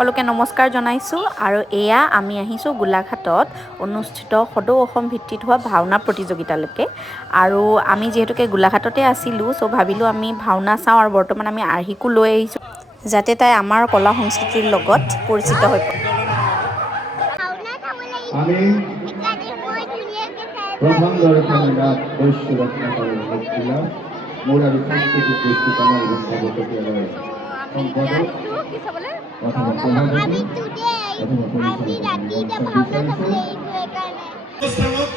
সকলোকে নমস্কাৰ জনাইছোঁ আৰু এয়া আমি আহিছোঁ গোলাঘাটত অনুষ্ঠিত সদৌ অসম ভিত্তিত হোৱা ভাওনা প্ৰতিযোগিতালৈকে। আৰু আমি যিহেতুকে গোলাঘাটতে আছিলোঁ ভাবিলোঁ আমি ভাওনা চাওঁ আৰু বৰ্তমান আমি আৰ্হিকো লৈ আহিছোঁ যাতে তাই আমাৰ কলা সংস্কৃতিৰ লগত পৰিচিত হৈ পৰে। প্ৰথম দৰ্শনীয় বৈশ্যৰত্নাকৰ ভক্তিলা মোৰ আৰু সাংস্কৃতিক দৃষ্টি কামাৰ বিদ্যাপতিলৈ সম্পদক অথবা সভাপতি অথবা পৰিচালক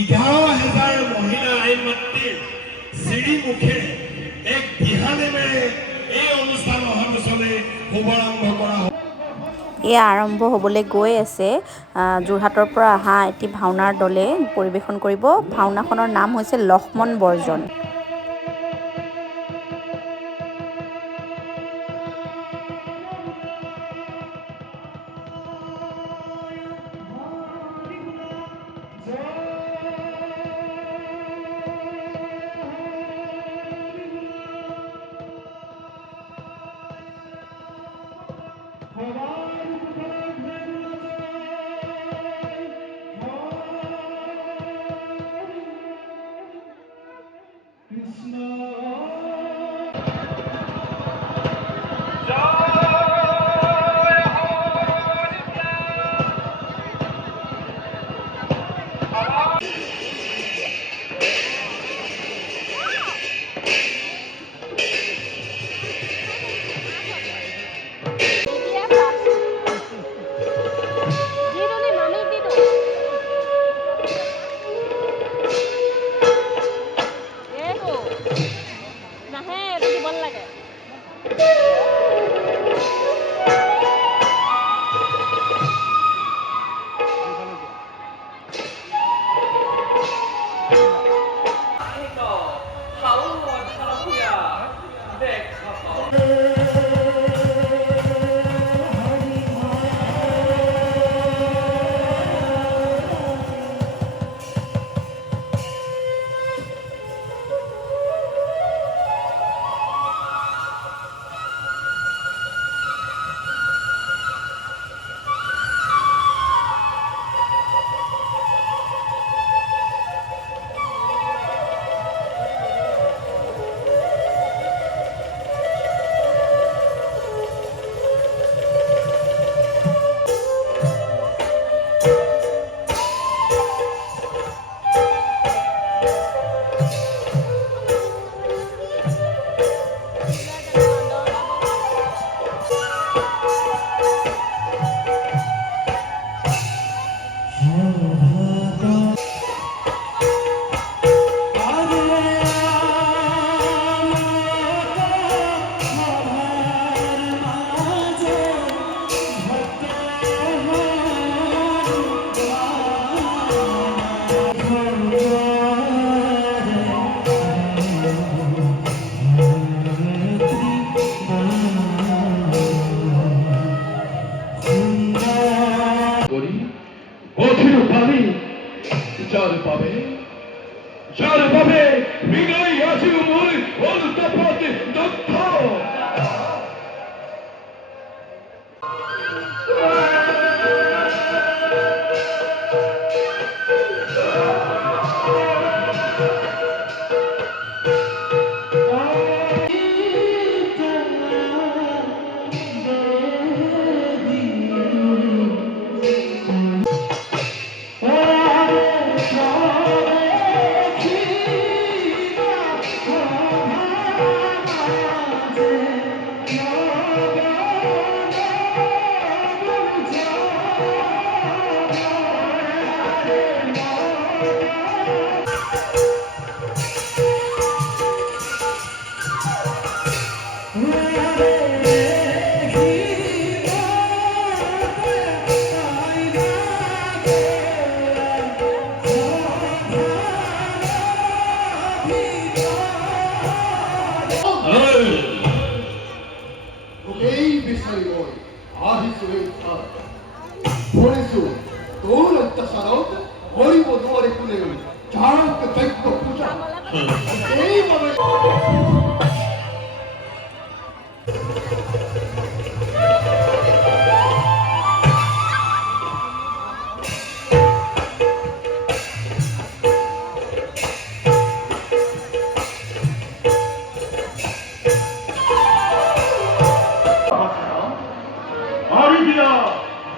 11,000 মহিলা আইন মাতৃৰ চিৰি মুখে এক দিহানেমেৰে এই অনুষ্ঠান অহা বছৰলৈ শুভাৰম্ভ কৰা হ'ব। এয়া আৰম্ভ হ'বলৈ গৈ আছে। যোৰহাটৰ পৰা অহা এটি ভাওনাৰ দলে পৰিৱেশন কৰিব। ভাওনাখনৰ নাম হৈছে লক্ষ্মণ বৰ্জন।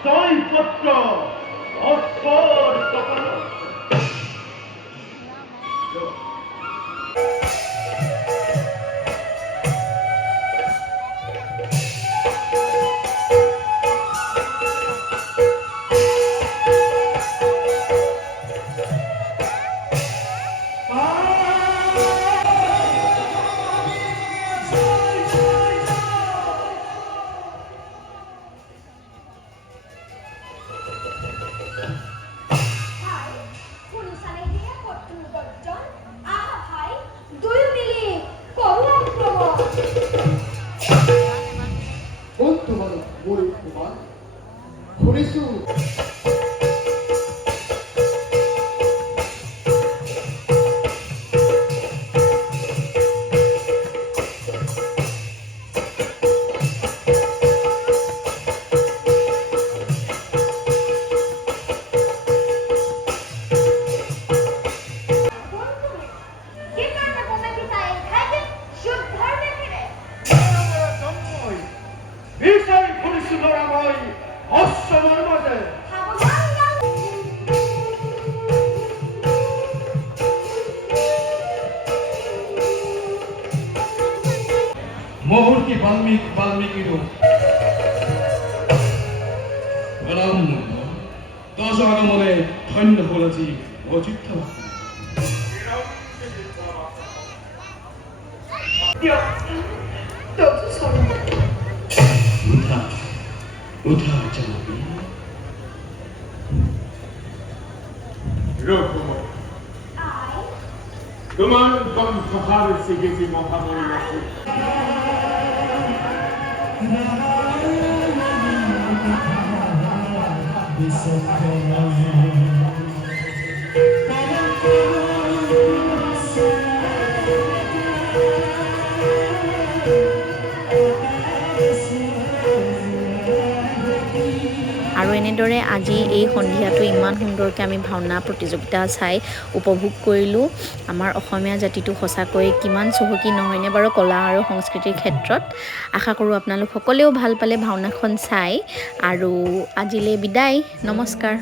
জয়পুত্ৰ অক্ষৰ তপন বন্ধুবান মোৰ কুমাৰ শুনিছোঁ বিষয় শুনিছোঁ ল'ৰা মই অশ্বমৰ মাজে মহৰ্ষি বাল্মীকিৰো প্ৰণাম দশ আগমনে ধন্য হ'ল আজি অযোধ্যা উঠা জানবী তোমাৰ বংশহাৰ শিখেছি মহাময়ী আছে আৰু এনেদৰে আজি এই সন্ধিয়াটো ইমান সুন্দৰকৈ আমি ভাওনা প্ৰতিযোগিতা চাই উপভোগ কৰিলোঁ। আমাৰ অসমীয়া জাতিটো সঁচাকৈ কিমান চহকী নহয়নে বাৰু কলা আৰু সংস্কৃতিৰ ক্ষেত্ৰত। আশা কৰোঁ আপোনালোক সকলোৱেও ভাল পালে ভাওনাখন চাই। আৰু আজিলৈ বিদায়, নমস্কাৰ।